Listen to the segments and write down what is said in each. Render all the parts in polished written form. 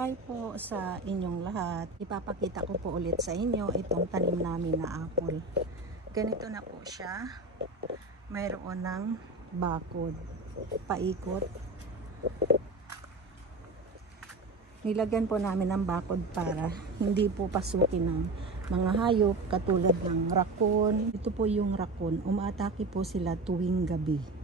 Hi po sa inyong lahat. Ipapakita ko po ulit sa inyo itong tanim namin na apple. Ganito na po siya. Mayroon ng bakod. Paikot. Nilagyan po namin ng bakod para hindi po pasukin ng mga hayop katulad ng raccoon. Ito po yung raccoon. Umaatake po sila tuwing gabi.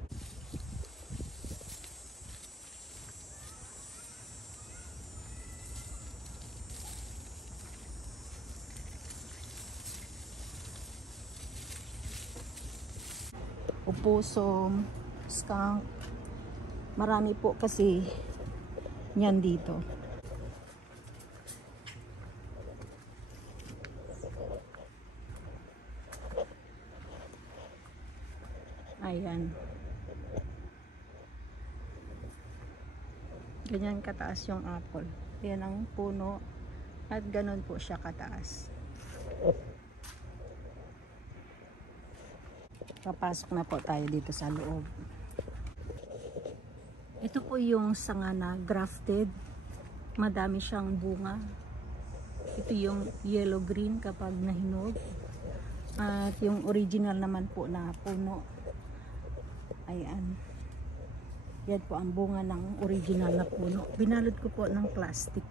Opossum, skunk, marami po kasi yan dito. Ayan. Ganyan kataas yung apple. Yan ang puno at ganun po siya kataas. Papasok na po tayo dito sa loob. Ito po yung sanga na grafted. Madami siyang bunga. Ito yung yellow green kapag nahinog. At yung original naman po na puno. Ayan. Yan po ang bunga ng original na puno. Binalot ko po ng plastic.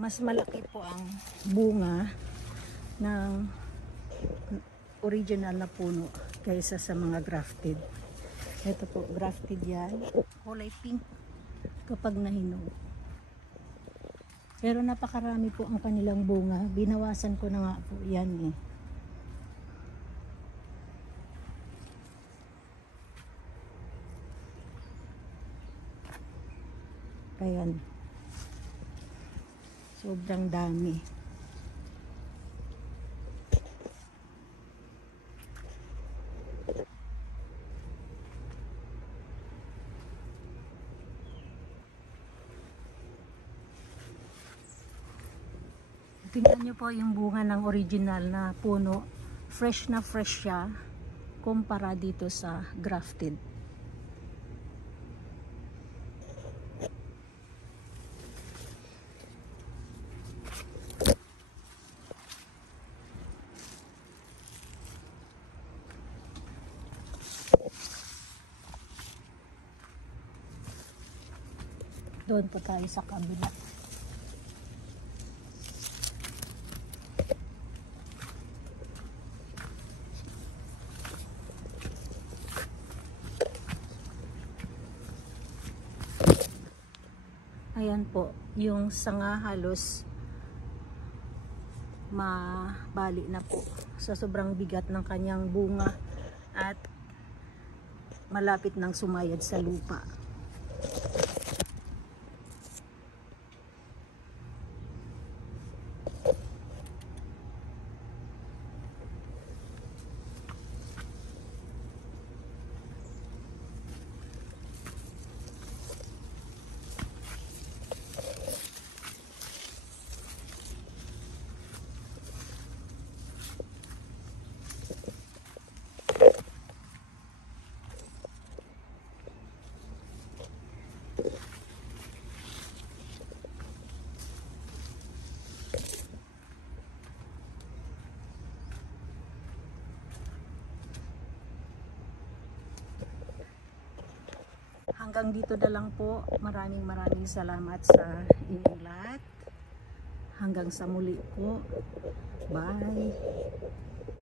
Mas malaki po ang bunga ng original na puno kaysa sa mga grafted. Ito po, grafted yan. Kulay pink kapag nahinog. Pero napakarami po ang kanilang bunga. Binawasan ko na nga po yan eh. Ayan. Sobrang dami. Tingnan nyo po yung bunga ng original na puno. Fresh na fresh siya kumpara dito sa grafted. Doon po tayo sa kabila. Ayan po, yung sanga halos mabali na po sa sobrang bigat ng kanyang bunga at malapit nang sumayad sa lupa. Hanggang dito na lang po. Maraming salamat sa inyong lahat. Hanggang sa muli po. Bye.